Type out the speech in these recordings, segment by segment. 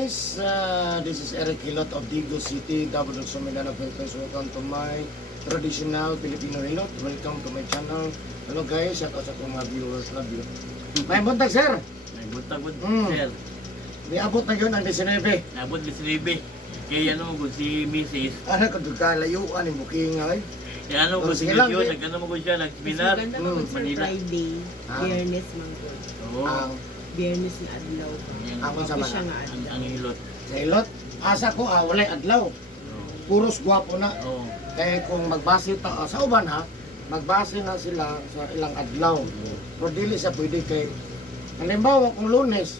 guys, this is Eric Hilot of Digo City, Davao del Sur, Mindanao, Philippines. Welcome to my traditional Filipino Hilot. Welcome to my channel. Hello guys, shout out sa mga viewers. Love you. May buntag sir. May buntag, May sir. abot na yun ang 19. Nabot ni Sribe. Kaya ano mo si Mrs. Ano ka doon ka layuan yung booking ay? Kaya ano mo si Sige lang, Mrs. eh. Nag-ano mo siya, nag-seminar. Maganda naman sir, Manila. Friday, Ah. Biyernes manggod. Oo. Ang Biyernes na adlaw. Yan. Ako sa Ako mana. siya nga Ang adlaw. hilot. sa Hilot. Asa ko, walay adlaw. Puros gwapo na. Oo. Kaya kung magbase ta sa uban ha, magbase na sila sa ilang adlaw. Pero dili sa pwede kay halimbawa kung Lunes,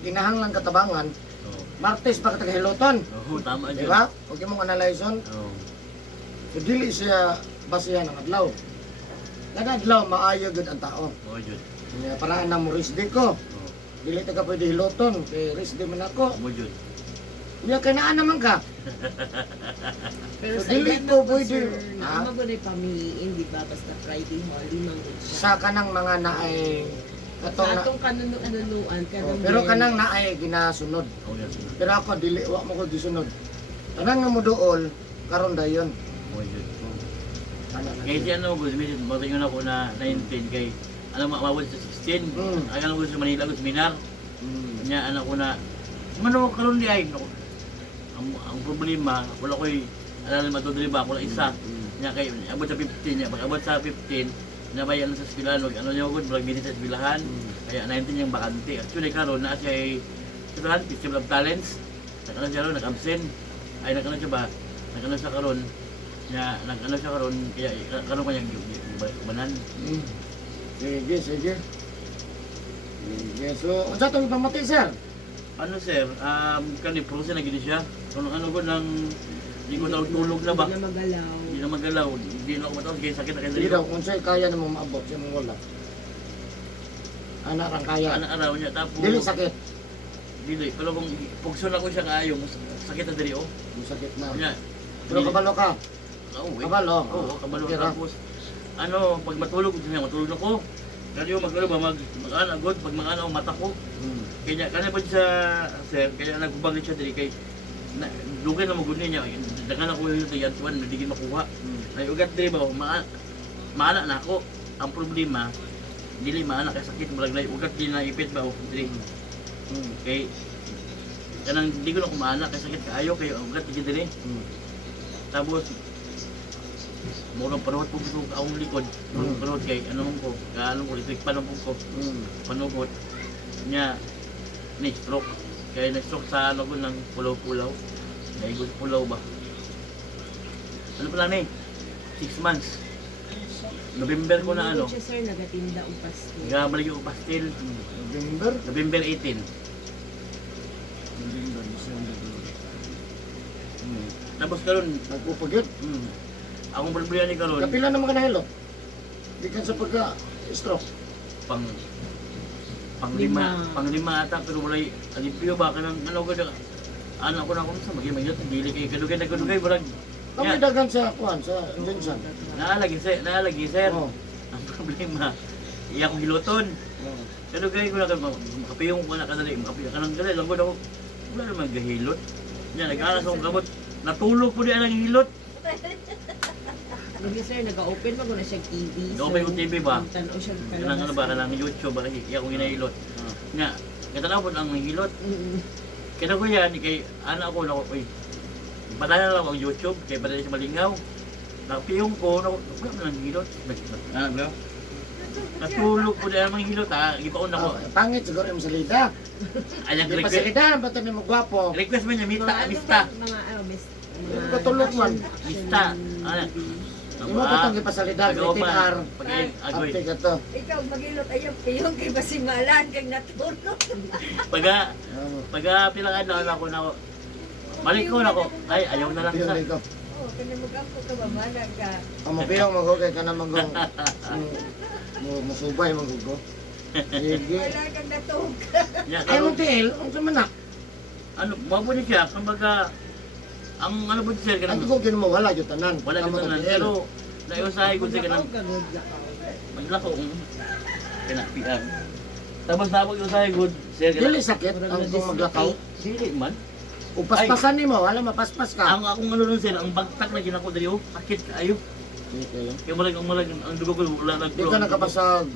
kinahanglan katabangan, Oo. Martes pa ka hiloton. Oo, tama Di dyan. ba? Huwag mong analyson. Oo. So dili siya basehan ng adlaw. Kada adlaw maayo gud ang tao. Oo, Jud. Kaya paraan na mo risdi ko. Oo. Dili ta ka pwede hiloton kay risdi man ako. Mo, Jud. Unya kanaan naman ka. Pero So, sa dili ilan ko naman pwede, sir, ha? nakamagunay pamiliin, di ba? Basta Friday, Holy manggod siya. Sa kanang mga naay Sa katong na, atong kanunuan, oh, kanang pero Biyernes. kanang naay ginasunod. Oo, yan. Pero ako dili wa mo ko gisunod. Kanang nga mo dool karon dayon. Oo, Jud. Ana na. Kaya si ano mo, Mrs. Matingon ako na 19 kay alam mo, mawag sa 16. Ang ano ko sa Manila, ko seminar. Kanya anak ko na, ano karon di ay? Ang problema, wala ko'y alala matudri ba, wala isa. Nya kay abot sa 15 niya, pag abot sa 15, nabayan na sa eskwelahan, wag ano niya ko, vlog minutes sa eskwelahan. Kaya 19 yung bakante. Actually karon na siya ay eskwelahan, Festival of Talents. Nagano siya ron, nag-absent. Ay nagano siya ba? Nagano siya karon. Nya nagano siya karon, kaya karon kanya banan. Sige, sige. Sige, so unsa tong pamati sir? Ano sir, kani prose na gid siya. Kung ano ko nang di ko daw tulog na ba? Hindi na magalaw. Hindi na magalaw, hindi na ako matawag kaya sakit na kaya Dili daw unsay kaya nimo maabot sa mong wala. Ana rang kaya. Ana araw niya tapos Dili sakit. Dili, pero kung pugson ako siya kaayo, sakit na diri oh. Yung sakit na. Nya. Pero kabalo ka. Oo, Kabalo? Oo, kabalo Okay ra. tapos ano, pag matulog ako. Kadyo magano ba mag-ana god pag mag-ana ang mata ko. Kanya kana pa sa sir, kaya nagbangit siya diri kay na dugay na magud niya. Dagan ako yung tayat one, hindi makuha. Ay ugat diri ba maana na ako. Ang problema dili maana kay sakit malaglay ugat din na ipit ba diri. Kay kanang di ko na kumaana kay sakit kaayo kay ugat diri. Tapos murang panahon po gusto kaong likod. Murang panahon kay anong ko, kaanong ko, electric panahon ko. Panugot niya ni stroke. Kaya na-stroke sa ano ko ng pulaw-pulaw. Naigot pulaw ba? Ano pala ni? 6 months. November ko na ano. Siya sir, nagatinda ang pasto. Nagabalik yung pastil. November. November 18. November, December. Tapos karon, Nagpupagyud. akong problema ni karon Kapila na mga nahilo. Gikan sa pagka-stroke. pang Lima. panglima ata pero walay alipyo ba kanang ano gud anak ko na kung sa magimay dili kay kadugay burag Kami dagan sa kuan sa Injensan. naalagi sir Oh. ang problema iya ko hiloton Oh. kadugay ko na makapiyong ko na kadali makapiyo kanang dali lang gud ako wala naman gahilot nya nag-alas akong gamot natulog po diyan ang hilot. Lagi sir, nag-open mo na siya TV. Nag-open ko TV ba? Tanaw siya Kanang ano ba kanang YouTube ba iya ko ginahilot nya katanaw po ang hilot. Kaya ko yan, kay anak ko na ko, patayan lang ako ang YouTube, kaya patayan siya malingaw. Nakapiyong ko, wala mo ng hilot. Ano ba? Natulog po na ang hilot ha, ipaon ako. Pangit siguro yung salita. Ayang Di pa request, salita, ba't mo gwapo? request man niya, Mga mista. Mga Yung katulog man. Mista. Ano? Imo ko itong ipasalita, Pag-opa, rated R. pag-agoy. Update ka to. Ikaw magilot ayaw piyong kay basimalan kay natulog. Pag pilang adlaw na ako na ako. Balik ko na ako, ay ayaw na lang Piyong sa. Oh, kana magampo ka ba mana ka. Ang mapiyong magugay ka na magong musubay magugo. Sige. Wala kang natog. Nya, Ay mo tiil, ang samanak. ano, mabo ni siya, kumbaga, ang ano po siya, Ang kanang, ko gino mo wala jud tanan. wala Tama ka ka na, tiil. pero, naiusahay ko siya kanang, Lakaw, kagod, lakaw. maglako, pinakpian. Tapos nabog yung sayo good. Sir, Dili sakit ang kung maglakaw. Dili man. O paspasan nimo, wala mapaspas ka. Ang akong ano nun sir, ang bagtak na ginako dali oh. Sakit kayo. Okay. Kaya malag ang dugo ko wala Di ka nakapasag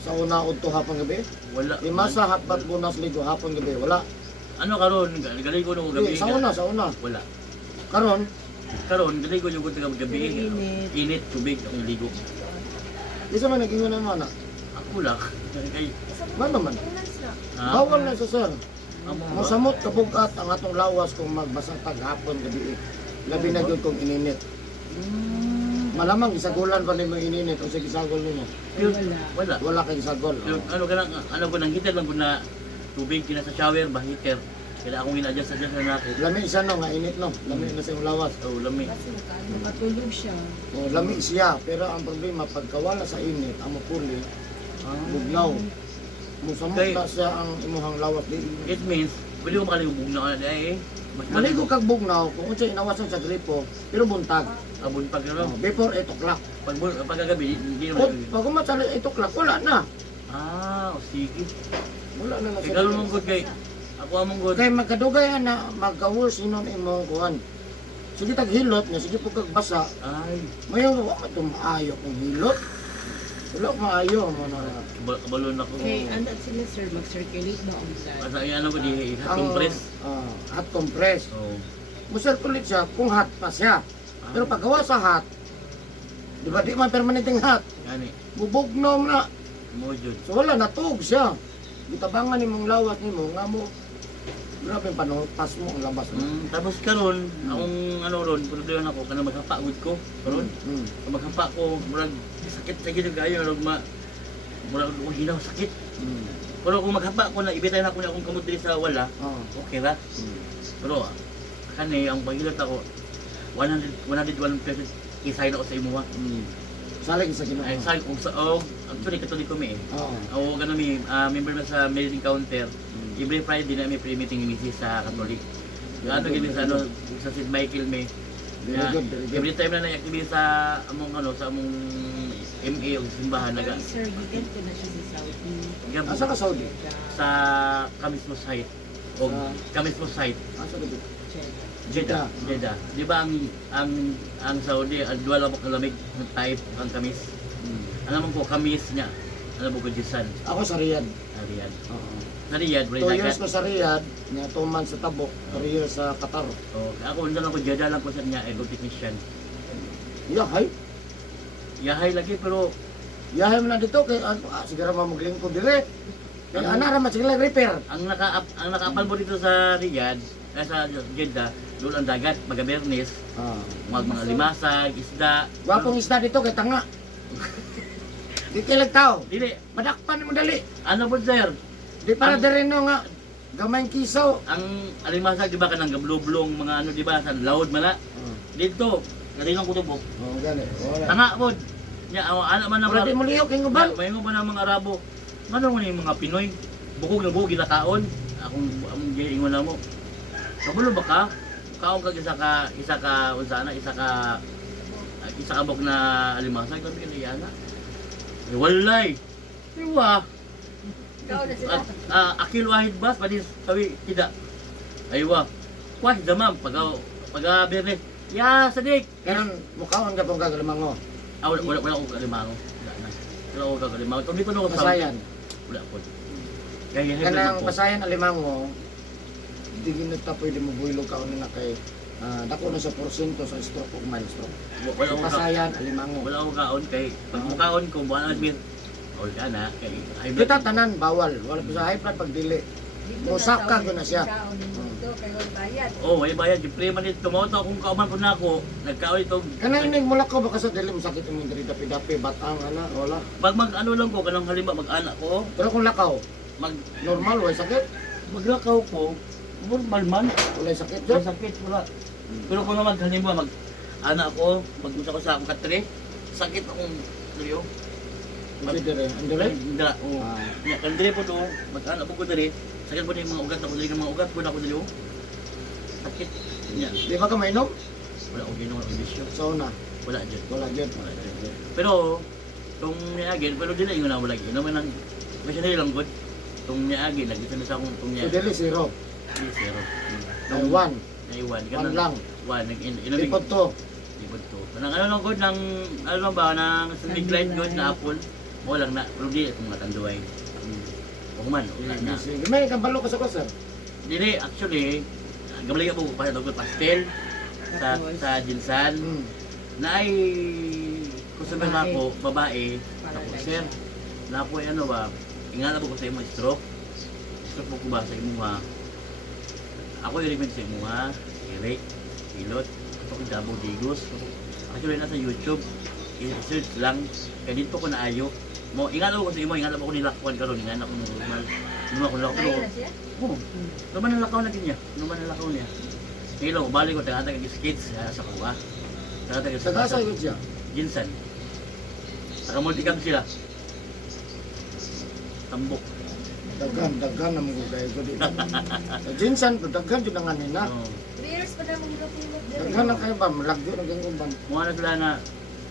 sa una o to hapon gabi? Wala. Lima sa hatbat bunas ligo hapon gabi, wala. Ano karon? Galing ko nung gabi. Sa una. Wala. Karon, Karon, galing ko yung gabi. Init. Init, tubig, ang ligo. di sa man naging na mana. Ako lang. Kay, Man naman. ah, Bawal na sa sir. amo ba? Mosamot kabugat ang atong lawas kung magbasatag hapon gabi. Labi na gyud kung ininit. Malamang isagulan pa nimo ininit o sa gisagol nimo. Wala. Wala kay gisagol. Yung ano ka lang, ano ko nang heater lang ko na tubig kina sa shower ba heater. Kaya akong ina-adjust na natin. Lami siya no nga init no. Lami na sa iyong lawas. Oh, lami. Makatulog siya. O lami siya pero ang problema pagka wala sa init amo puli bugnaw. Mosamot Kay- na siya ang imuhang lawas di. It means, pwede ko makalibog na ka eh. Mas Maligo kag bugnaw kung unsa inawasan sa gripo pero buntag. Abon pag ano, Before 8 o'clock. pagkagabi, hindi Kung naman. pag umatsa 8 o'clock wala na. Ah, o sige. Wala na na Ikaw mong good kay, ako among good. Kay magkadugay na magkawul sinon imong kuhan. Sige tag hilot nga sige pug kag basa. Ay, Mayo wa man maayo kung hilot. Wala maayo mo na. kabalon ako. Okay, ano sila sir, mag-circulate ba ang blood? Asa yung ano ko di, hot compress. Hot compress. Oh. Musirculate siya kung hot pa siya. Pero pag gawa sa hot, di ba di man permanenteng hot, Gani, bubugnaw na. mo jud. So wala natug siya. Gitabangan nimong lawas nimo nga mo. Grabe panungpas mo ang labas mo. Tapos karon, akong ano ron, problema ako kana maghapagod ko. Karon, Mm. kung maghapa ko, murag sakit sa gid gayo murag murag ko hinaw sakit. Mm. Pero kung maghapa ko na ibitay na ako na akong kamot diri sa wala, Oh. okay ra. Pero kani ang paghilot ako 101% isay na ko sa imuha. Mm. Salig sa Ginoo. Ay, sabi ko sa actually katuloy ko mi eh. Oo. Ako ganun mi, member na sa Meeting Counter. Every Friday na may pre-meeting ni sa Catholic. Yung ano gini sa ano sa St. Michael may Very good, very good. every time na na-activate sa among ano sa among MA o simbahan naga Sir, gigan ko na siya sa Saudi. Asa ka Saudi? sa Kamismo site o Sa- Kamismo site Asa ka dito? Jeddah. Jeddah. Di ba ang Saudi ang dual labok na lamig ng type ang kamis. Alam mo ko kamis niya. Alam mo ko Jisan. Ako sa Riyadh. Riyadh. Oo. Sa Riyadh, 2 years dagat. ko sa Riyadh, nga 2 months sa Tabuk, 3 years sa Qatar. Oh, ako undan ako Jeddah lang ko sa niya ego technician. Yahay. Yahay lagi pero Yahay mo na dito kay sigara mo maglingkod dire. Kay ana ra man sila repair. ang nakaapal mo dito sa Riyadh, sa Jeddah, doon ang dagat, magabernes, mga limasag, isda. Gwapong isda dito kay tanga. Di kay tao. Dili, Madakpan mo dali. ano po sir? Di para dire no nga gamay kisaw. Ang alimasag di ba kanang gabloblong mga ano di ba sa laod mala. Dito, galingan ko tubok. Oh, gani. Wala. Tanga po. Nya ana man na Wala di mo lihok kay uban. May mo pa ng mga Arabo. Ngano man yung mga Pinoy? Bukog na bukog ginakaon. Akong giingon na mo. Kabulo ba ka? Kaon ka isa ka unsana, isa ka bok na alimasag kasi kaya na. Walay. Iwa. Ikaw na sila. Akil wahid bas padis sabi tidak. Aywa. Wah zaman pag bernes. Ya sadik. Karon mukhaon ka pong gagalimango. Wala ko kalimango. Wala ko kalimango. Tuloy ko na ko sa Pasayan. wala po. Kaya Kanang pasayan alimango. Di ginata pwede mo buhilo ka na kay dako na sa porsyento sa stroke ug mild stroke. Wala ko Pasayan alimango. wala ko kaon kay pag mukaon ko buwan admit. Or kana kay high Kita blood. tanan bawal. Wala pa sa high blood pag dili. Musaka ko na siya. Ito, kay wal bayad. Oh, way bayad yung pre man dito tumoto kung kauman po na ako. Nagkaon ito. Kanang inig mula ko baka sa dili mo sakit imong diri dapi-dapi batang ana wala. Pag mag ano lang ko kanang halimbawa mag-anak ko, Pero kung lakaw, mag normal way sakit. maglakaw ko, normal man. Wala sakit Wala jud. sakit, wala. Pero kung naman halimbawa mag-anak ko, mag-usa ko sa akong katre, sakit akong tuyo. Hindi dire. Andire. Dila, oh. Ya, kan dire po to, mag-anak po ko dire, sakit po na yung mga ugat ako dire, ng mga ugat po na ako dire, oh. Sakit. Ya, Di ba ka mainom? wala akong ginawa ng bisyo. So na. Wala dyan. Wala jud. Pero, kung niagin, pero di na yung wala ginawa ng May siya nilang good. Itong niyaagi, nag-isa na sa akong itong So, niyaagi. dili, 0. Zero. Ay, 1. Ay, one. 1 lang. One. Inabig. Lipot to. Libod to. Nang ano lang good, ng, ano lang ba, ng Sunday light good na apple. Mo lang na, pero di, itong matanduay. Huwag man, wala na. Sige. May kabalo ka sa ko, sir. Dili, actually, gamay ka po pa sa pastel sa Jinsan. Na ay customer na ako, babae. Ako, sir, na po ano ba, ingana po ko sa imo stroke. Stroke po ko ba sa imo ha? Ako i-recommend sa imo ha, Eric, Pilot, ako Dabo Digos. Actually, nasa YouTube, i-search lang, kaya dito ko naayo. Mo, ingana ko sa imo, ingana po ko nilakwan karon, ingana ko normal. Nung ako nilakwan Kaya ko, na siya? oh, naman nalakaw na niya, naman nalakaw niya. Hello, balik ko, taga skates sa kuha. Taga Sa gasa yun siya. Jinsan. Naka-multicam sila. Tambok. Daghan naman ko kayo ko dito. Sa Jinsan, daghan yun ang kanina. Oh. 3 years pa naman gapilot diri. Daghan na kayo ba? Malagyo na ganyan ba? Mga na sila na,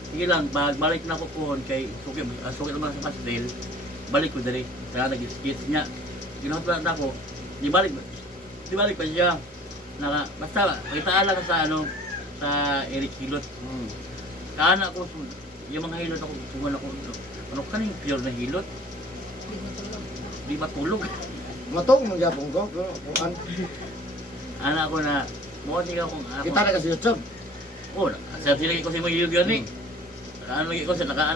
sige lang, balik na ako po kay Suki naman sa pastel, balik ko dali. Kaya nag-skits niya. Ginahot na ako, di balik pa siya. Basta, pakitaan lang sa ano, sa Eric Hilot. Kaana ako, yung mga hilot ako, sugan ako, ano kaning pure na hilot? Di matulog. Matong mo yapon ko. Pero kung an, Ana ako na, mukha niya akong ako. kita na kasi YouTube. Oh, sa silagi ko sa mga YouTube yan eh. Nakaano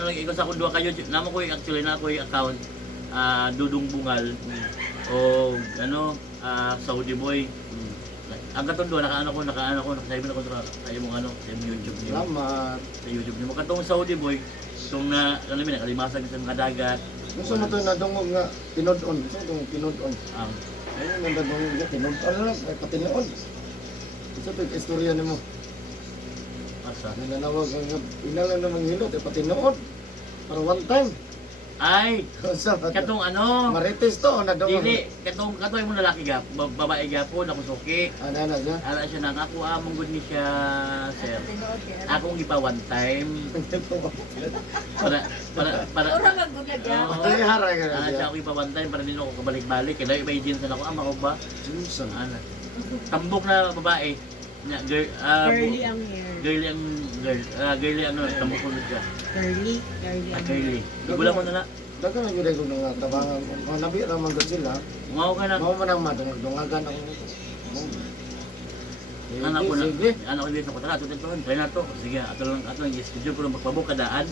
lagi ko sa akong duwa kayo. Namo ko actually na ako yung account, Dudong Bungal, o ano, Saudi Boy. Ang katong duwa, nakaano ko, nakasabi na ko sa yung ano, sa yung YouTube niyo. Salamat. Sa YouTube niyo. Katong Saudi Boy, itong na, alam mo, nakalimasan sa mga dagat. Gusto mo ito na dungog nga tinod-on. Gusto mo itong tinod-on. Ang Ayun, may dungog nga tinod-on lang. May patinoon. Gusto ito yung istorya ni mo. asa. Nananawag nga, inalan namang hilot. Patinoon. Para one time. Ay, Sa katong ano, Marites to, na dungog. dili, katong yung lalaki gap, babae gapon, ako suki. Ano na siya? Ala siya nang ako among good ni siya, sir. Tinuod kaya. Akong ipa one time para Ora man gud na Oo. Ay, haray ka na siya siya. ako ipa one time para din ako kabalik-balik. Kaya iba yung sa ako, ama ko ba? Jinsan. Ana. Tambok na babae. Nya girl, Curly ang hair. girly ano, tambok ko siya. Curly ang hair. Girly. Ibula mo na na. Daga na yun ko nga tabangan. Kung nabi raman ko sila, Umaw ka na. mao man ang madungagan ako. Anak ko na. Sige. Anak ko din sa kotara, tututuhan. Try na to. Sige, ato lang i-schedule ko lang magpabok kadaan.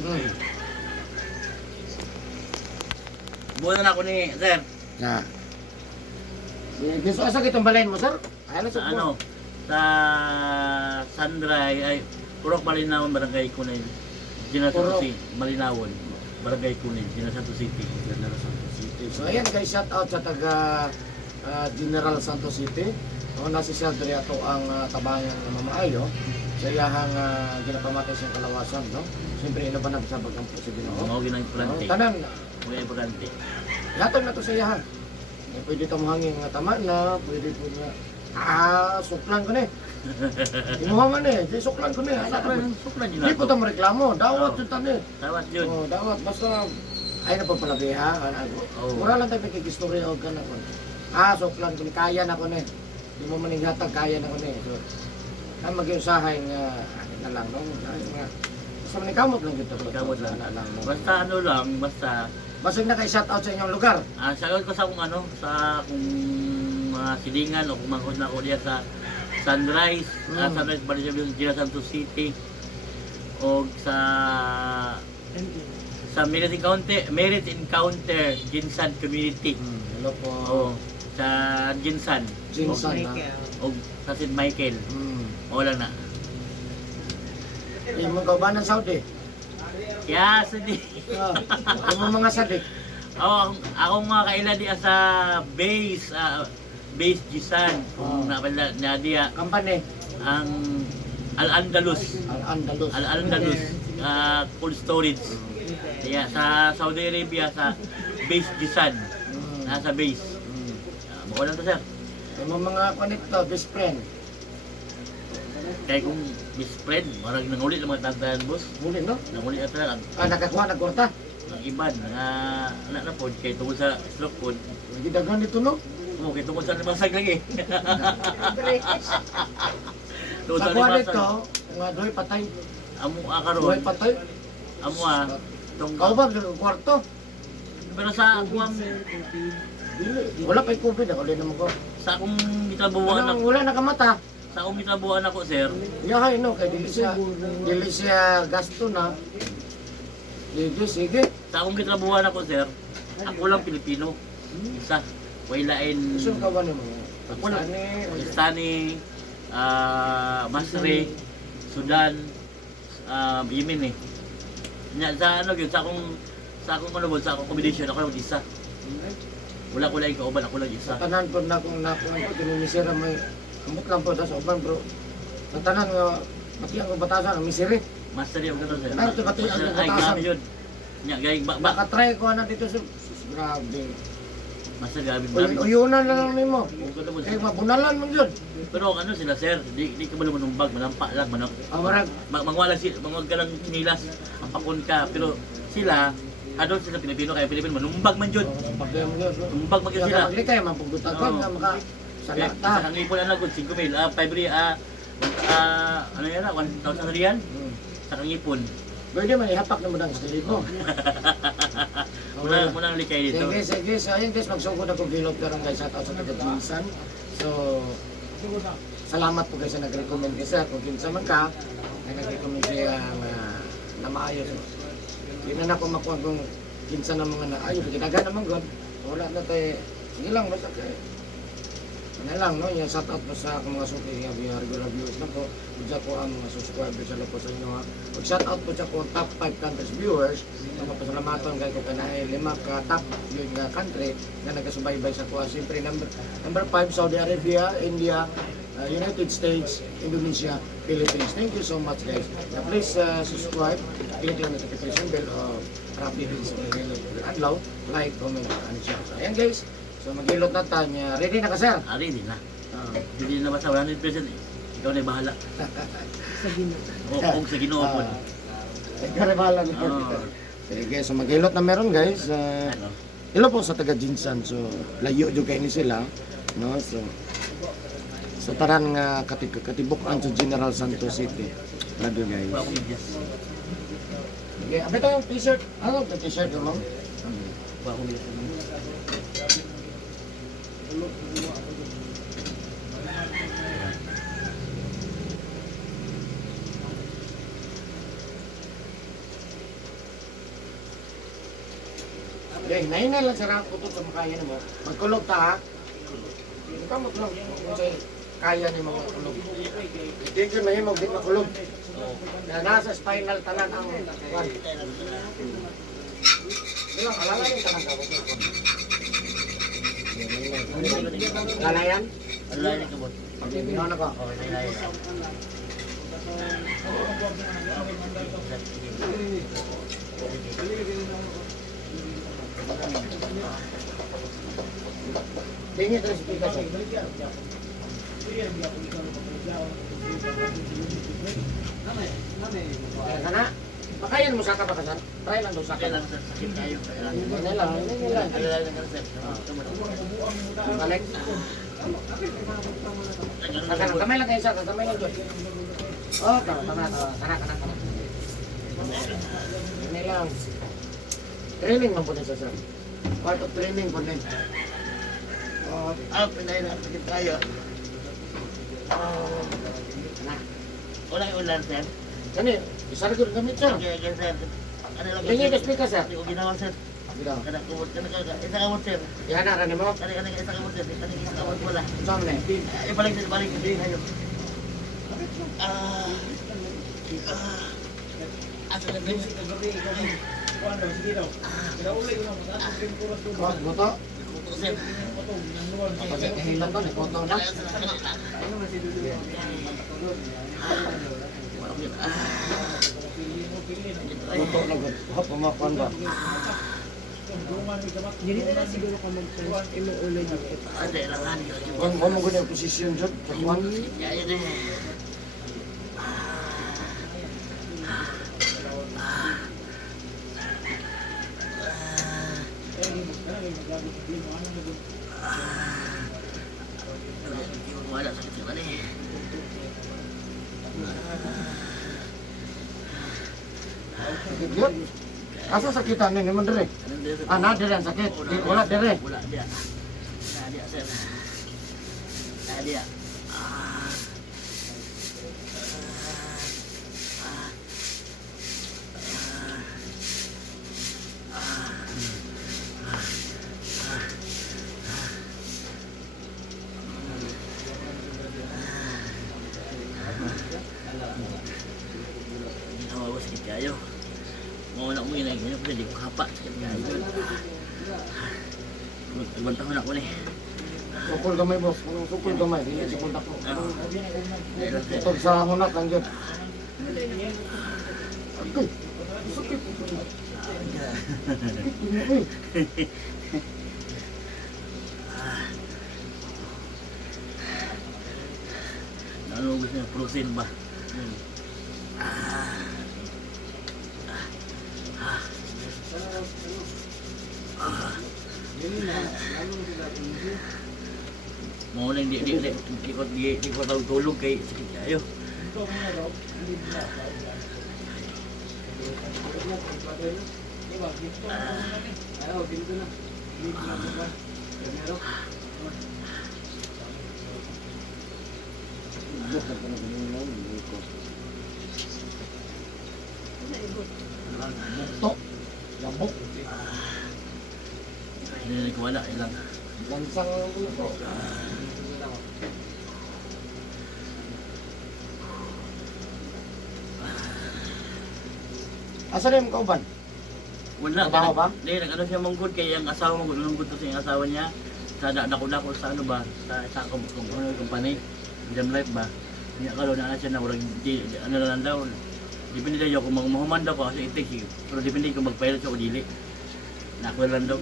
Buwan na ako ni sir. Na. Gusto asa kitong balayin mo, sir? Ano Sa ano? Sa Sandray ay Purok Malinawon, Barangay Kunay. Ginasanto Purok. City, Malinawon, Barangay Kunay, Ginasanto City. General Santos City. So ayan guys, shout out sa taga General Santos City. Kung nasi siya diri ato ang tabayan ng mamaayo sa iyahang ginapamatay siyang kalawasan, no? Siyempre inabanab sa bagang po si Ginoo. Mga ginang plante. Tanan, Mga importante. latag na to sa iyahan. Pwede tamo hangin nga tama na, pwede po na suklan ko ni. Imuha man eh, di suklan ko ni. Suklan yun Hindi po ako. tamo reklamo, dawat Oo. yun tani. Tawat yun. Oh, dawat basta ay na pagpalabiha Oo. Mura lang tayo nakikistorya o ka na ko. Suklan ko ni kaya na ko ni. Di mo maninghatag kaya na ko ni. So, ang mag-iusahay nga akin na lang no. Ay, nga basta manikamot lang dito. Kamot lang. lang. Basta ano lang, basta Basta naka-shout out sa inyong lugar. sagot ko sa kung ano, sa kung mga silingan o kung mangkod na ako diya sa Sunrise, Sunrise Barangay Ginasanto City o sa Merit Encounter Jinsan Community Hello po. o sa Jinsan Jinsan na. Michael. o sa St. Michael o lang na. Yung mga kaubanan Saudi. Kaya sa di Yung mga sadik. akong mga kailan di sa base Jisan kung napala na diya Kampane. ang Al-Andalus Al-Andalus. cold storage. Kaya sa Saudi Arabia sa base Jisan nasa base. Bako lang to sir. Yung mga connecto, best friend. Kaya kung best friend, marag nanguli ng mga tantahan boss. Muli no? Nanguli at lang. Nakakuha, nagkurta. ang iban nga anak na pod kay tungod sa stroke pod. Lagi daghan dito no. Mo kay tungod sa limasag lagi. Tungod Sa sa kuha limasag. dito, nga doy patay. Amo Doy karon. patay. Amo tong Kau ba sa kwarto? pero sa akong Dili. Wala kay COVID ako din naman ko. sa akong gitabuan ako, Wala nakamata. sa akong gitabuan ako sir. Yahay no kay dili siya gasto na. Sige. Sa akong gitabuan ako sir. Ako lang Pilipino. Isa. Way lain Gusto ka ba nimo? Ako lang. Pakistani, Pakistani, Masri, Sudan, Yemen eh. Sa ano yun, sa akong manubod, sa akong combination, ako lang isa. Wala ko lang kauban, ako lang isa. tanan po na kung kinimisira may ambot lang po sa uban bro. Ang tanan nga mati ang batasan ang misiri. Masri, ako na sir. Ano, pati ang Ay, batasan. grabe yun. Nya, gay, Nakatry ko na dito sa grabe. Masri, grabe, grabe. Uyunan na lang nimo. Kung ano mo, Kay mabunalan man yun. pero ano sila sir, di ka balo manumbag, manampa lang, Amarag mangwala sila, mangwag ka lang kinilas, ang pakon ka, pero sila, adon sila Pilipino, kaya Pilipino, manumbag man yun. pagkaya mo yun. Manumbag man yun sila. Pagkaya kay mapugutagon Oo. nga maka Kaya salata. sa kangipon na lang, 5 mil, 5 ri, ano yan na, 1,000 riyan, sa kangipon. Pwede man ihapak na mo ng stili ko. Muna likay dito. Sige. So ayun guys, magsugod ako vlog pero guys, shout out sa taga-Pinsan. So salamat po guys sa nag-recommend kasi kung kinsa man ka, ay nag-recommend siya na maayos. Hindi na ako makuha kung kinsa na mga naayos. Ginaga naman god. Wala na tayo. Sige lang, basta kayo. Ano lang, no? Yung shout out po sa akong mga suki, yung regular viewers na po. Kung po ang mga subscribers sa po sa inyo ha. Pag shout out po sa po top 5 countries viewers, ang mapasalamatan kayo kung kanay 5 ka top yun nga country na nagkasubaybay sa kuha. Siyempre number 5, Saudi Arabia, India, United States, Indonesia, Philippines. Thank you so much guys. Please subscribe, click yung notification bell para update sa mga adlaw, like, comment, and share. So ayan guys, so mag-ilot na tayo. Ready na ka sir? Ari din na. Hindi na basta 100% eh. Ikaw na yung bahala. Sa Ginoo. O sa Ginoo po. Karibalan na. Oo. Sige, so mag-ilot na meron guys. Ano? Ilo po sa taga Jinsan, so layo juga ini sila, no? So taran nga katibukan sa General Santos City. Grabe guys. Wala akong medyas. Okay, abito yung t-shirt. Ano yung t-shirt mo? Wala akong medyas. Okay, nahinay lang sarap ko sa makaya mo. Magkulog ta ha. Kamot lang kung sa kaya ni mga kulog. Di ko mahimog di makulog. Na nasa spinal tanan ang kwan. Bilang alala yung tanan ka. Lalayan? Ano lang yung kabot? Okay, binaw na ko. Okay, layo. Tingin ito sa pika sa. Sana? Makayan mo saka bakasan? Try lang daw saka. Kailan sakit tayo. Hinay lang. Kailan ng concept. Balik. Kamay lang kayo saka, kamay lang doon. Oh, tama. Hinay lang. Training man po din sa sir. Part of training po din. Pinay na sakit tayo. Wala yung ulan, sir. Kani, isar ko gamit sir. Okay, sir. Ano lang Tingin ka speaker sir. Hindi ko ginawa, sir. Bitaw. Kada kumot, isa kamot, sir. Yan na kanin mo. Kada isa kamot, sir. Kada isa kamot wala. Saan na? Ibalik, sir. Ibalik. Hindi, hayo. Asa na din? Buto? Kuto, sir. Kasi kahilan to, nikoto na. Buto na good. Hop, pumakuan ba? Dili na lang siguro ka mag-first. Imo ulo dito. Ade, langan. Kung mo gud yung posisyon jud, kakuan. Ayan eh. sakit yun. Asa sakitan ni naman dire? Anong dire? Ah, na dire ang sakit. Di, wala dire. Wala dia. Na dia sir. Na dia. Ah. Nawawas sakit kayo. Mau nak mungkin lagi, aku jadi kapak sakit kayo. Terbantahon ako ni. Sukul gamay boss. Anong sukul gamay? Dili sukul dako. Dahil lang sir. Ito sa hunat lang yun. Agay. Sakit. Uy. Ano gusto niya? Protein ba? Mau nang di ko tulog kay sakit kayo. Tok. Lambok. Hindi ko wala ilang. Lansang ito. Asa na yung kauban? Wala Trabaho ba? Hindi, nag-ano siya manggod kay ang asawa mo, nunggod to sa yung asawa niya. Sa dako-dako sa ano ba, sa company, Jam Life ba. Niya kalo na siya na urang ano na lang daw. Depende daw kung mahuman daw ko kasi itik. Pero depende kung magpayad siya o dili. Nakuha lang daw.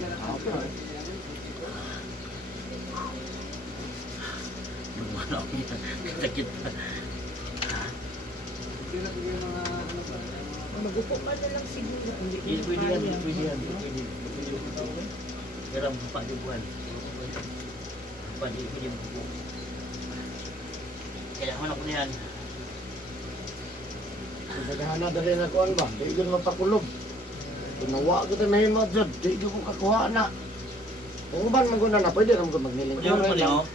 Wala ako niya. Sakit pa. Magupo ka na lang siguro. Hindi pwede yan, pwede yan. Pero pa di buwan. Pa di pwede mo. Kaya ako na yan. Sagahana dali na kuan ba? Di yun mapakulog. Tunawa ko tayo mahimot dyan. Di yun ko kakuha na. Kung uban maguna na, pwede naman ko magniling. Pwede mo niyo.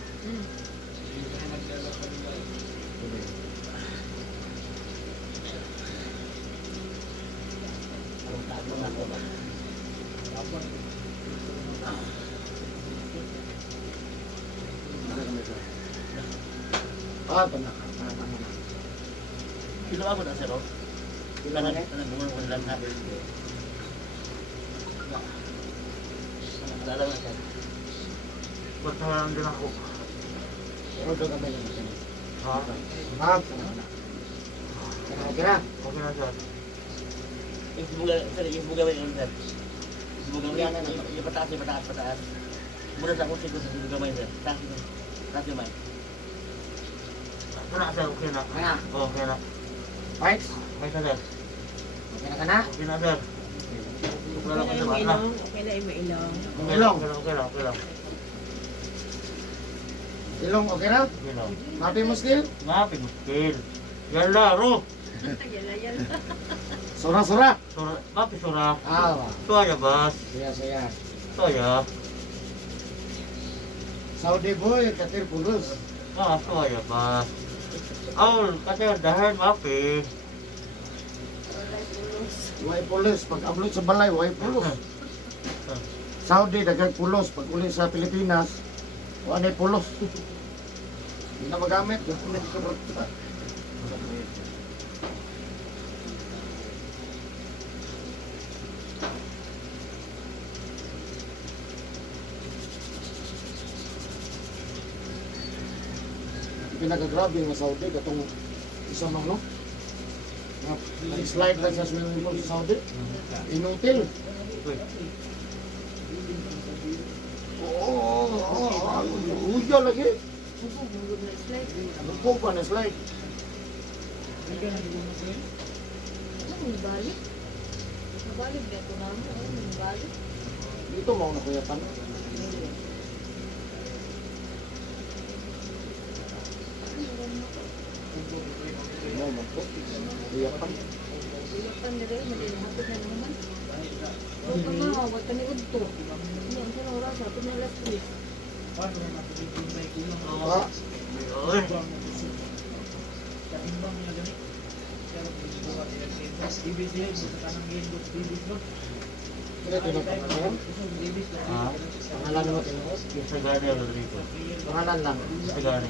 Ah, tanak. Kilo ako na sir. Kailangan bunga ko lang na. Dalang na sir. Pagtalang din ako. Pero doon kami lang. Ha? Ah, tanak na. Okay na. Okay na sir. Ibuga sir, ibuga ba yun sir? Ibuga mo yan, pataas. Muna sa kung siguro sa ibuga mo yun sir. Taas yun man. Ito na sir, okay na. Kaya, Okay na. right? Okay na sir. Okay na ka na? Okay na sir. Okay na yung ilong. Okay na yung ilong. Ilong. Okay lang. Ilong, okay na? Okay lang. Happy mo still? Mapi muskil. Yan laro. Yala. Sura-sura. Mapi surap. Ah, wah. Soya bas. Saya. Soya. Saudi boy, katir pulus. Soya bas. Aul, kasi dahil mapi. Way pulos. Pag upload sa balay, way pulos. Saudi, dagang pulos. Pag uli sa Pilipinas, wala pulos. Hindi na magamit. Pinakagrabe yung Saudi, katong isa mang no? Nag-slide lang sa swimming pool sa Saudi. Inutil. Huja lagi. Lupo pa na slide. Nabalik? Nabalik na ito namin. Nabalik? Dito mau na kuya pan. Mau man po. Kuya pan. Iwapan na rin, hapit na naman. Huwag ka nga, huwag ka ni Udto. Hindi, ang sinong oras, hapit na alas 3. Ah, Oy. kaya tinapangalan. Ah, Pangalan mo tinuot. yung Sagani Rodrigo. Pangalan lang. Sagani.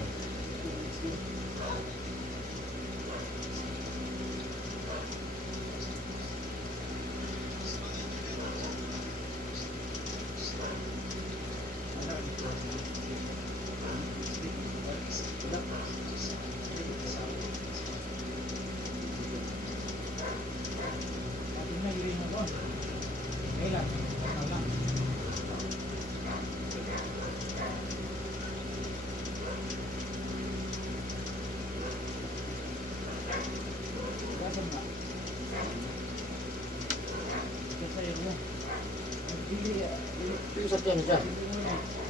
Ito sa tiyan siya.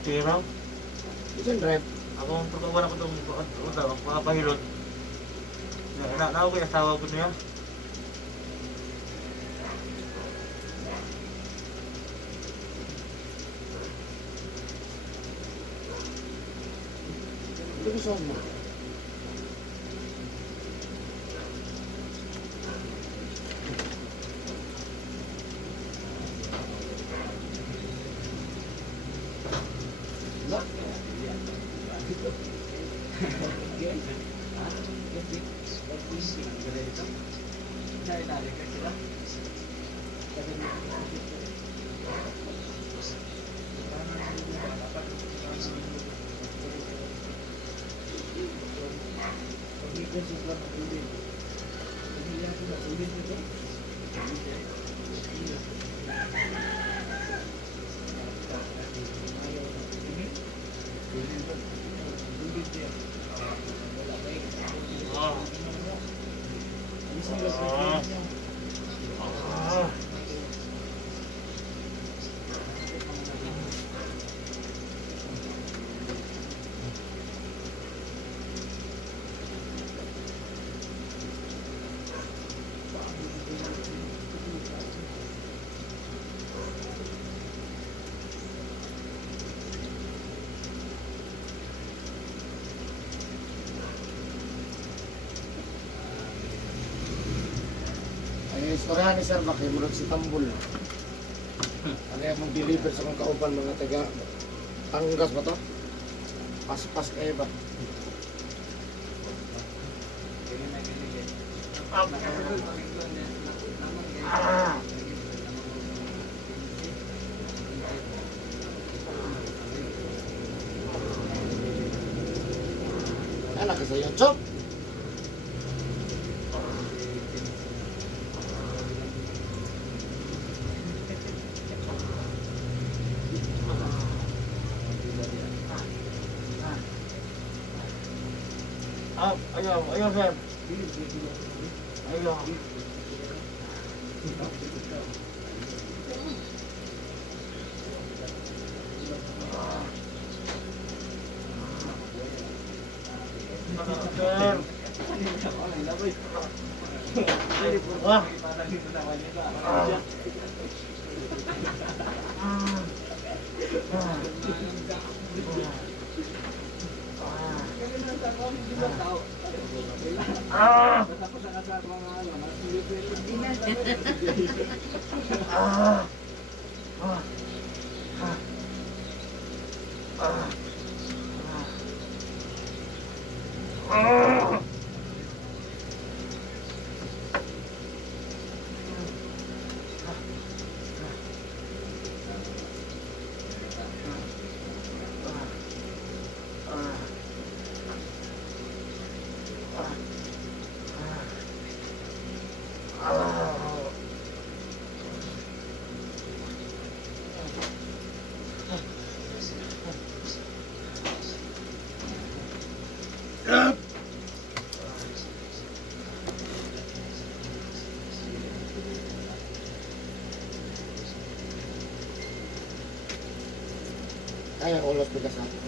Tira. Ito yung drive. Ako ang pagkawan ako itong mga pahilot. Naako yung asawa ko niya. Ito yung saan mo. Wala. Ay, istoryahan ni Sir Bakay, murag si Tambol. Ano yung mag-deliver sa mga kauban, mga taga Tanggas ba to? Pas-pas kayo ba? Ah! Anak ka sa YouTube? Ayaw, sir. Ayaw. Sir. Wah. Kaya ulos bigas natin.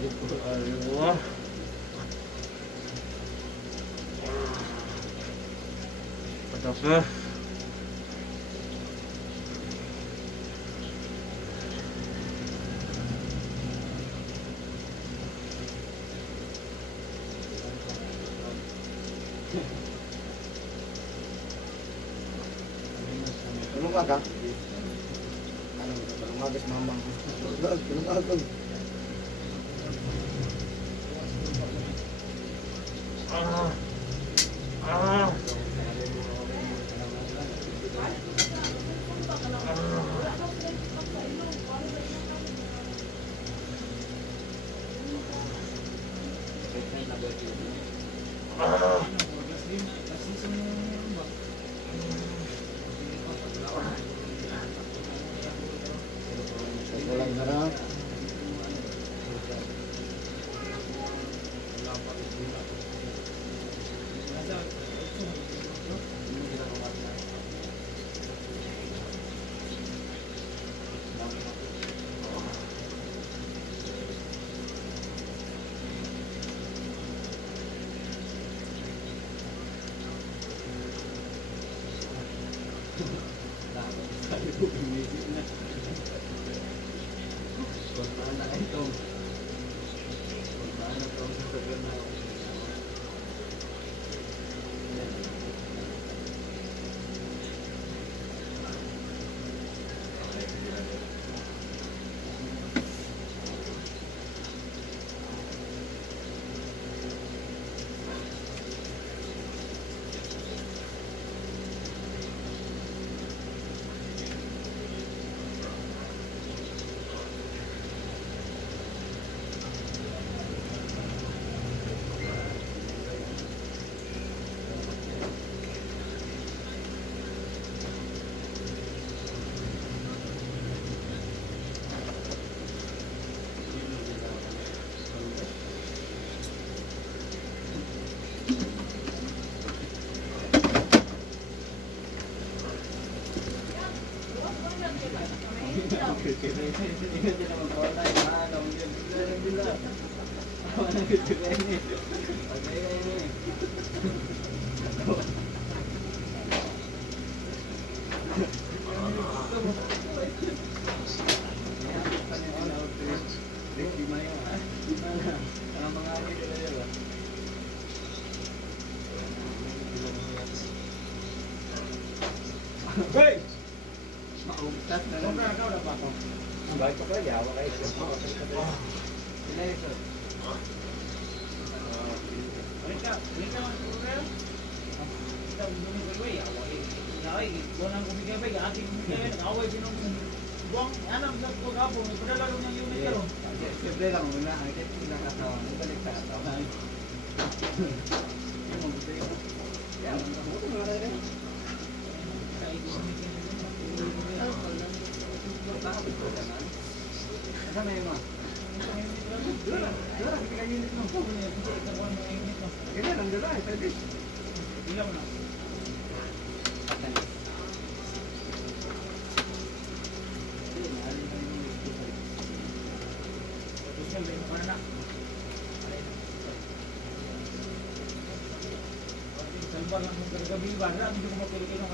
Ayo. Patap na. Tulong ka ka? Ano, tulong agad mamang. Tulong agad. Ah. Ah. Ah. Tulong ka na. Hey! Maungkat na lang. Baik pa kaya, yawa kayo. Sila ito. Siyempre lang muna, ang kahit silang kasawa, balik sa kasawa. Yung mabuti yun. Yan, mabuti mga rin. Saan na yun mo? Dura, kita unit mo. Ganyan, ang dala, service. Ilaw na.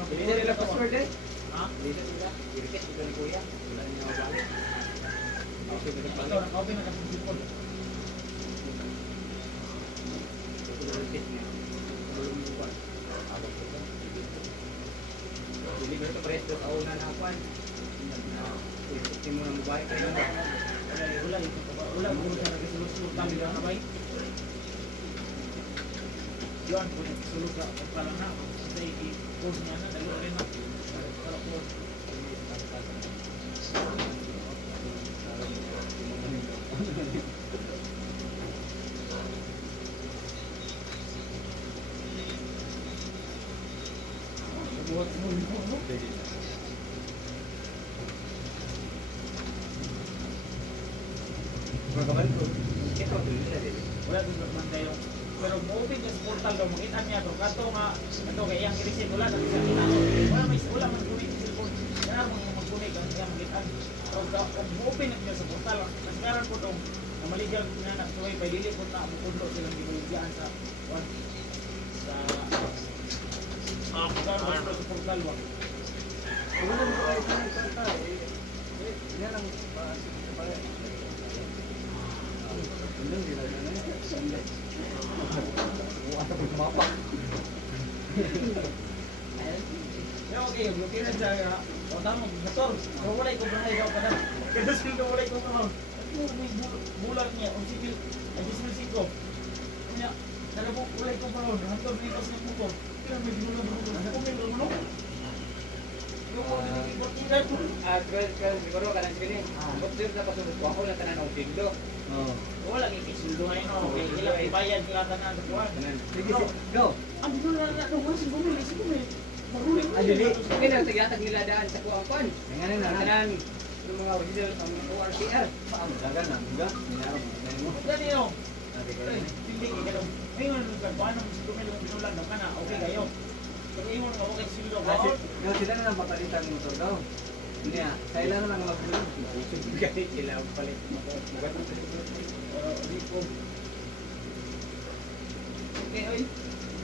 Hindi nila password eh. Ha? Hindi nila. I-request nila ni Kuya. Wala niya mabalik. Okay, balik-balik. Okay na kasi sipol. Deliver to presto sa una na kwan. I-request mo na mobile kayo. Wala mo sa nagsisulot kami lang na bay. Yun, kung nagsisulot ka pala na. Kasi i-post niya na, dalawa rin na. Para post. Buat semua no? Wala din naman tayo. Pero mo-open yung portal daw, makita niya to. Kato nga, ito kaya yung i-receive wala na sa kita. Wala man kunik sa cellphone. Kaya mo mag-kunik ang kaya makita. Pag mo-open niya sa portal, nagkaroon ko itong Namaligang nanak suway pa dili ko na mukudlo silang gibuligyan sa lugar basta sa portal ba. Wala mo kayo sa nagkata yan ang hindi nila na wala ko mapak. Ya okay, okay na siya. O tama, motor. So wala ko ba na pa na. Kasi sino wala ko pa. May bulan niya, o sige, additional 5. Kanya, nalabok wala ko pa ron. Hantor dito sa motor. Pero may bulan mo. Ako may bulan mo. Yung mga tingnan ko. Siguro ka lang sini. Buktir na pasubok ko ako na tanan og tigdo. Wala ni kisuldo ngayon. Okay, ilang ibayad nila tanan sa kuwan. Sige, go. Ang dito na na ko mas bumili sige may. Magulit. Adili. Okay na tagyatag nila daan sa kuwan. Ngayon na tanan yung mga original sa mga ORCR. Paano dagan na mga minaro mo. Dali yo. Hindi ka ngayon ka paano mo siguro may binulan na kana okay kayo. Kung iyon mo okay sildo ko. Yo sila na lang papalitan ng motor daw. Hindi ah, sa ilan na lang magbulong. Kahit sila ang palit. Rico. Okay, oy.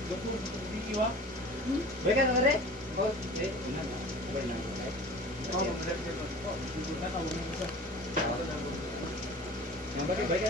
Gapo, hindi wa. Baik na rin. Oh, ina. Baik na. Oh, Bukan tahu ni. Yang baik baik.